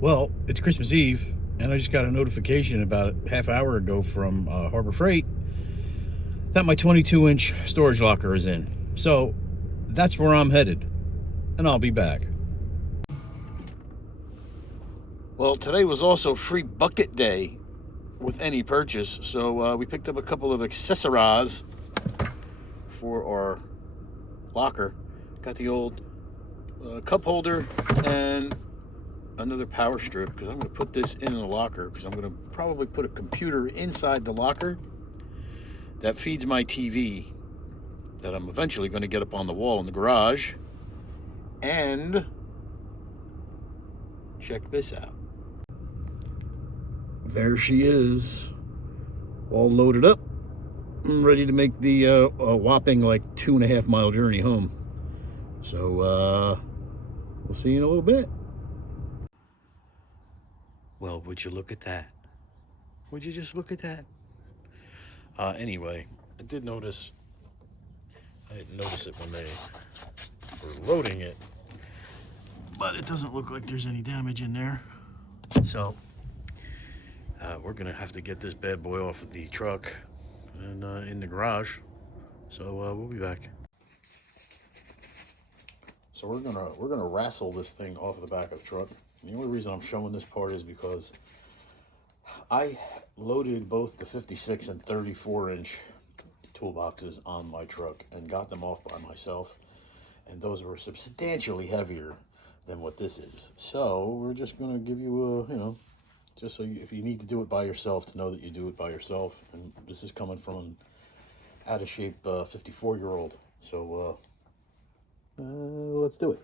Well, it's Christmas Eve, and I just got a notification about a half hour ago from Harbor Freight that my 22-inch storage locker is in. So that's where I'm headed, and I'll be back. Well, today was also free bucket day with any purchase, so we picked up a couple of accessories for our locker. Got the old cup holder and another power strip, because I'm going to put this in the locker, because I'm going to probably put a computer inside the locker that feeds my TV that I'm eventually going to get up on the wall in the garage. And check this out. There she is, all loaded up. I'm ready to make the whopping like 2.5 mile journey home. So we'll see you in a little bit. Well, would you look at that? Would you just look at that? Anyway, I didn't notice it when they were loading it, but it doesn't look like there's any damage in there. So we're gonna have to get this bad boy off of the truck and in the garage. So we'll be back. So we're gonna wrestle this thing off the back of the truck. And the only reason I'm showing this part is because I loaded both the 56 and 34-inch toolboxes on my truck and got them off by myself, and those were substantially heavier than what this is. So we're just gonna give you a, just so if you need to do it by yourself, to know that you do it by yourself. And this is coming from an out of shape 54-year-old. So let's do it.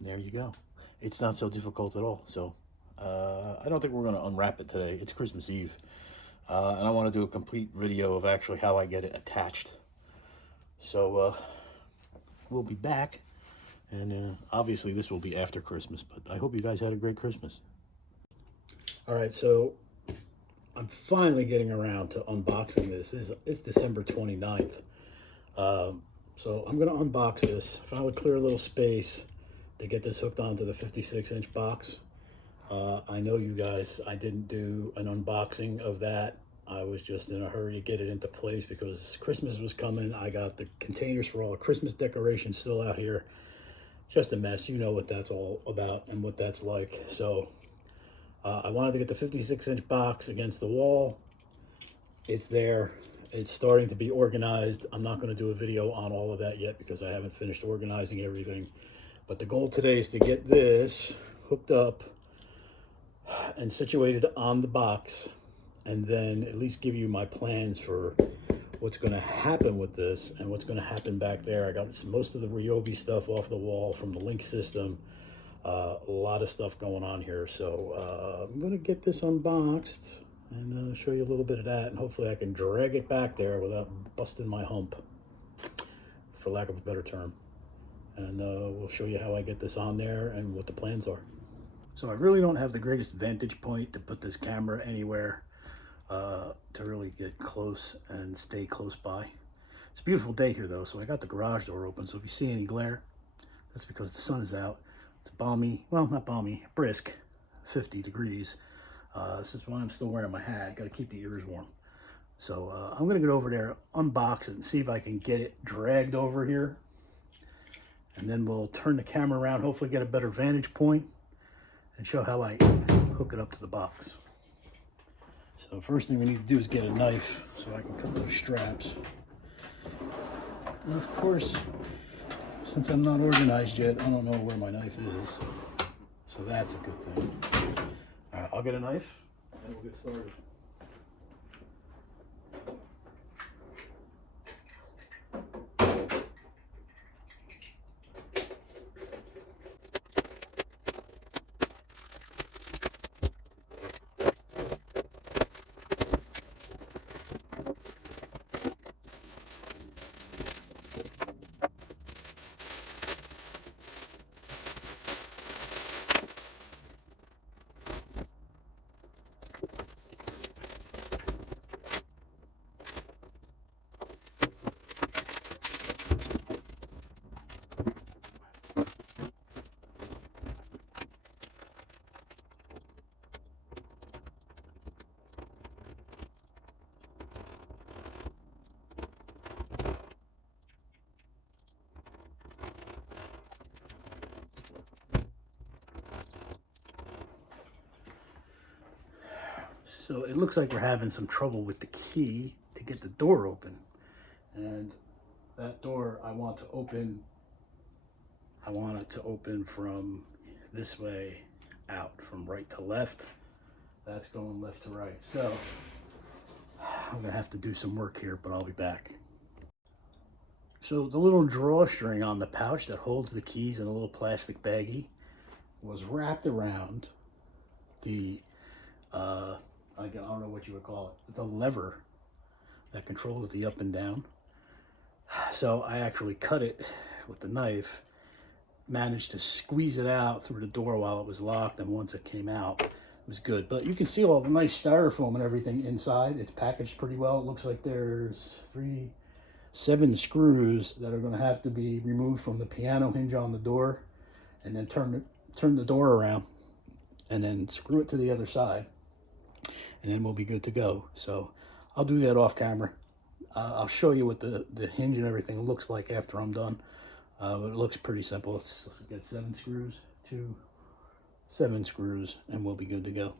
There you go. It's not so difficult at all. So I don't think we're going to unwrap it today. It's Christmas Eve. And I want to do a complete video of actually how I get it attached. So we'll be back. And obviously this will be after Christmas, but I hope you guys had a great Christmas. All right, so I'm finally getting around to unboxing this. It's December 29th. So I'm going to unbox this. Finally clear a little space to get this hooked onto the 56-inch box. I know you guys, I didn't do an unboxing of that. I was just in a hurry to get it into place because Christmas was coming. I got the containers for all the Christmas decorations still out here. Just a mess. You know what that's all about and what that's like. So I wanted to get the 56-inch box against the wall. It's there. It's starting to be organized. I'm not going to do a video on all of that yet because I haven't finished organizing everything. But the goal today is to get this hooked up and situated on the box, and then at least give you my plans for what's going to happen with this and what's going to happen back there. I got most of the Ryobi stuff off the wall from the Link system. A lot of stuff going on here. So I'm going to get this unboxed and show you a little bit of that, and hopefully I can drag it back there without busting my hump, for lack of a better term. And we'll show you how I get this on there and what the plans are. So I really don't have the greatest vantage point to put this camera anywhere to really get close and stay close by. It's a beautiful day here though, so I got the garage door open, so if you see any glare, that's because the sun is out. It's balmy, well, not balmy, brisk, 50 degrees. This is why I'm still wearing my hat. Got to keep the ears warm. So I'm going to get over there, unbox it, and see if I can get it dragged over here. And then we'll turn the camera around, hopefully get a better vantage point, and show how I hook it up to the box. So first thing we need to do is get a knife so I can cut those straps. And of course, since I'm not organized yet, I don't know where my knife is. So that's a good thing. All right, I'll get a knife and we'll get started. So it looks like we're having some trouble with the key to get the door open. And that door I want it to open from this way out, from right to left. That's going left to right. So I'm gonna have to do some work here, but I'll be back. So the little drawstring on the pouch that holds the keys in a little plastic baggie was wrapped around the, I don't know what you would call it, the lever that controls the up and down. So I actually cut it with the knife, managed to squeeze it out through the door while it was locked, and once it came out, it was good. But you can see all the nice styrofoam and everything inside. It's packaged pretty well. It looks like there's 7 screws that are going to have to be removed from the piano hinge on the door, and then turn the door around, and then screw it to the other side, and then we'll be good to go. So I'll do that off camera. I'll show you what the hinge and everything looks like after I'm done. But it looks pretty simple. It's got 7 screws, 7 screws, and we'll be good to go.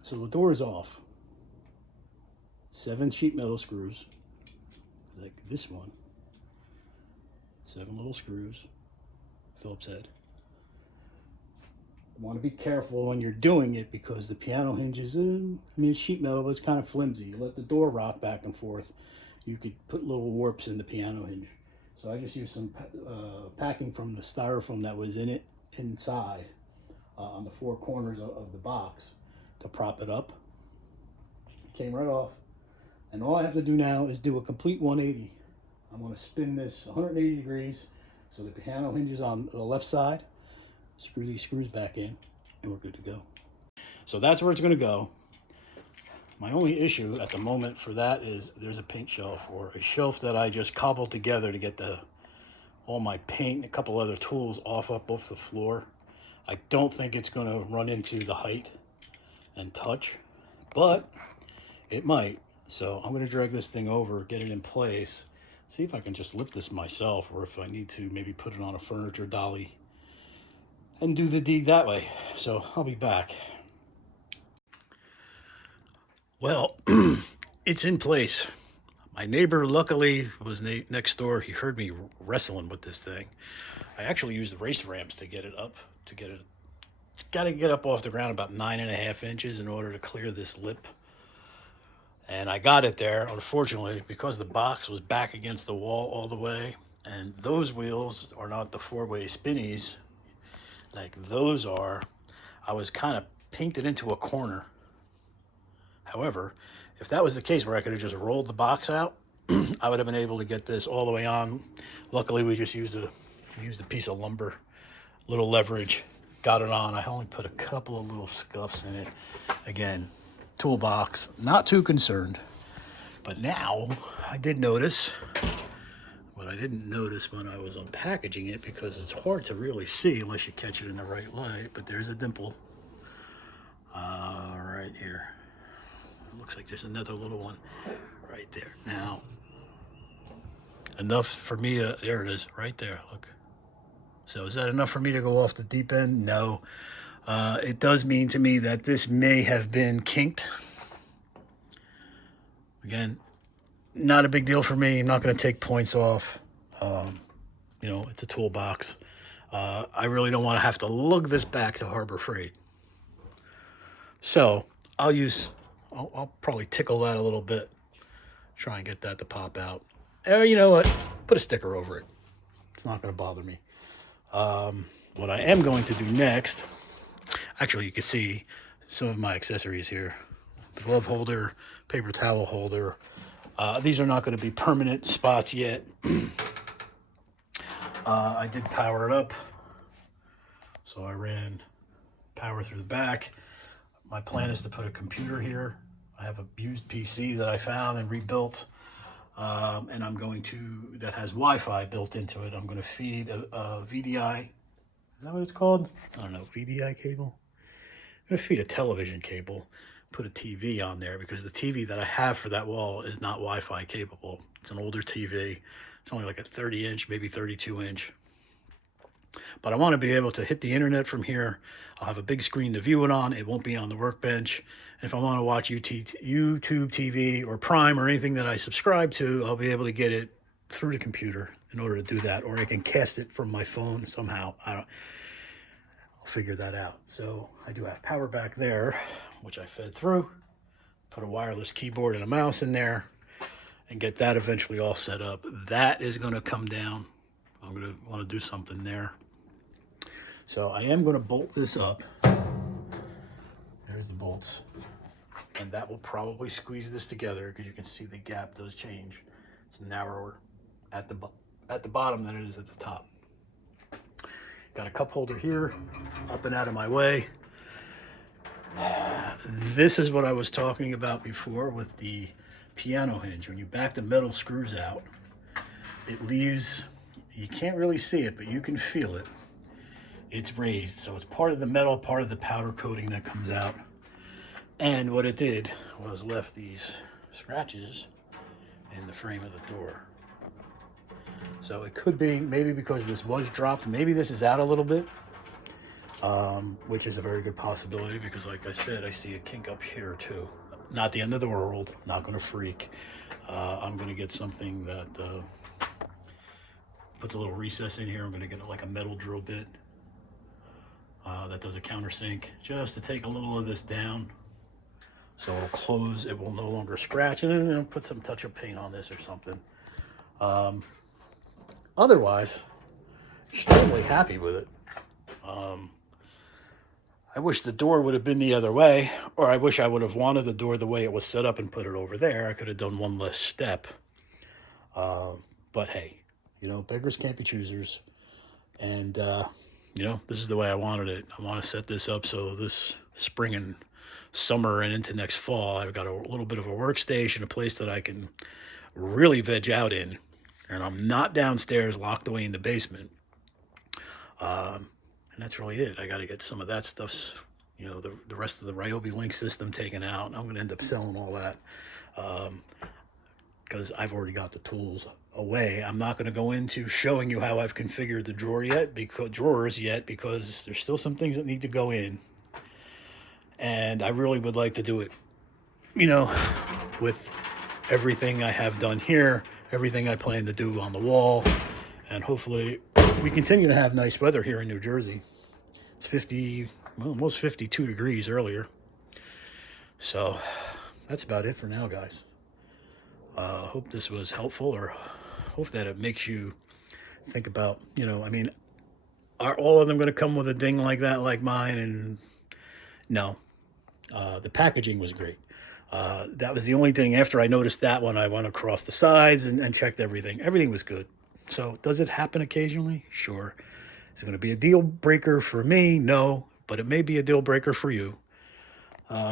So the door is off. 7 sheet metal screws, like this one. 7 little screws, Phillips head. You want to be careful when you're doing it because the piano hinge is, it's sheet metal, but it's kind of flimsy. You let the door rock back and forth, you could put little warps in the piano hinge. So I just used some packing from the styrofoam that was in it inside on the 4 corners of the box to prop it up. It came right off. And all I have to do now is do a complete 180. I'm going to spin this 180 degrees so the piano hinge is on the left side. Screw these screws back in, and we're good to go. So that's where it's going to go. My only issue at the moment for that is there's a paint shelf, or a shelf that I just cobbled together to get all my paint and a couple other tools off the floor. I don't think it's going to run into the height and touch, but it might. So I'm going to drag this thing over, get it in place, see if I can just lift this myself, or if I need to maybe put it on a furniture dolly and do the deed that way. So I'll be back. Well, it's in place. My neighbor luckily was next door. He heard me wrestling with this thing. I actually used the race ramps to get it up, it's got to get up off the ground about 9.5 inches in order to clear this lip. And I got it there. Unfortunately, because the box was back against the wall all the way, and those wheels are not the 4-way spinnies like those are, I was kind of painted into a corner. However, if that was the case where I could have just rolled the box out, I would have been able to get this all the way on. Luckily, we just used a piece of lumber, little leverage, got it on. I only put a couple of little scuffs in it. Again, toolbox, not too concerned. But now I did notice what I didn't notice when I was unpackaging it, because it's hard to really see unless you catch it in the right light, but there's a dimple right here. It looks like there's another little one right there. Now, enough for me to, there it is, right there, look. So is that enough for me to go off the deep end? No. It does mean to me that this may have been kinked. Again, not a big deal for me. I'm not going to take points off. It's a toolbox. I really don't want to have to lug this back to Harbor Freight. So I'll probably tickle that a little bit. Try and get that to pop out. Or you know what? Put a sticker over it. It's not going to bother me. What I am going to do next, actually you can see some of my accessories here. The glove holder, paper towel holder. These are not going to be permanent spots yet. I did power it up. So I ran power through the back. My plan is to put a computer here. I have a used PC that I found and rebuilt. And that has Wi-Fi built into it. I'm going to feed a VDI. Is that what it's called? I don't know, VDI cable? I'm going to feed a television cable, put a TV on there, because the TV that I have for that wall is not Wi-Fi capable. It's an older TV. It's only like a 30-inch, maybe 32-inch. But I want to be able to hit the internet from here. I'll have a big screen to view it on. It won't be on the workbench. And if I want to watch YouTube TV or Prime or anything that I subscribe to, I'll be able to get it through the computer in order to do that. Or I can cast it from my phone somehow. I'll figure that out. So I do have power back there, which I fed through. Put a wireless keyboard and a mouse in there and get that eventually all set up. That is going to come down. I'm going to want to do something there. So I am going to bolt this up. There's the bolts. And that will probably squeeze this together because you can see the gap does change. It's narrower at the bottom than it is at the top. Got a cup holder here, up and out of my way. This is what I was talking about before with the piano hinge. When you back the metal screws out, it leaves, you can't really see it, but you can feel it. It's raised, so it's part of the metal, part of the powder coating that comes out. And what it did was left these scratches in the frame of the door. So it could be maybe because this was dropped, maybe this is out a little bit, which is a very good possibility because like I said, I see a kink up here too. Not the end of the world, not gonna freak. I'm gonna get something that puts a little recess in here. I'm gonna get like a metal drill bit that does a countersink just to take a little of this down. So it'll close, it will no longer scratch, and then put some touch of paint on this or something. Otherwise, extremely happy with it. I wish the door would have been the other way, or I wish I would have wanted the door the way it was set up and put it over there. I could have done one less step. But hey, you know, beggars can't be choosers. And, you know, this is the way I wanted it. I want to set this up so this spring and summer and into next fall, I've got a little bit of a workstation, a place that I can really veg out in. And I'm not downstairs locked away in the basement. And that's really it. I got to get some of that stuff, you know, the rest of the Ryobi Link system taken out. I'm going to end up selling all that because I've already got the tools away. I'm not going to go into showing you how I've configured the drawers yet because there's still some things that need to go in. And I really would like to do it, you know, with everything I have done here, everything I plan to do on the wall, and hopefully we continue to have nice weather here in New Jersey. It's 50, well, almost 52 degrees earlier. So that's about it for now, guys. Hope this was helpful, or hope that it makes you think about, you know, I mean, are all of them going to come with a ding like that, like mine? And no. The packaging was great. That was the only thing. After I noticed that one, I went across the sides and checked everything. Everything was good. So does it happen occasionally? Sure. Is it going to be a deal breaker for me? No, but it may be a deal breaker for you.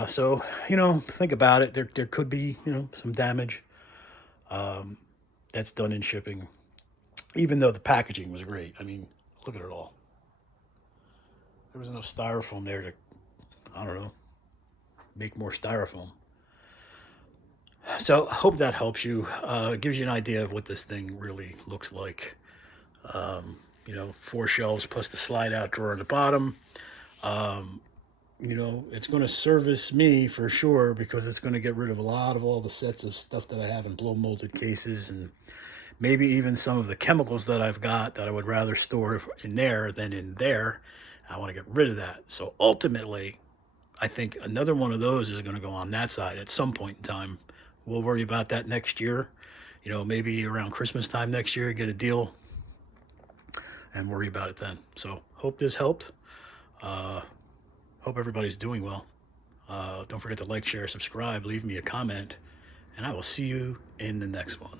So, you know, think about it. There could be, you know, some damage that's done in shipping, even though the packaging was great. I mean, look at it all. There was enough styrofoam there to, I don't know, make more styrofoam. So hope that helps you. It gives you an idea of what this thing really looks like. You know, 4 shelves plus the slide out drawer at the bottom. You know, it's going to service me for sure because it's going to get rid of a lot of all the sets of stuff that I have in blow molded cases, and maybe even some of the chemicals that I've got that I would rather store in there than in there. I want to get rid of that. So ultimately, I think another one of those is going to go on that side at some point in time. We'll worry about that next year. You know, maybe around Christmas time next year, get a deal and worry about it then. So hope this helped. Hope everybody's doing well. Don't forget to like, share, subscribe, leave me a comment, and I will see you in the next one.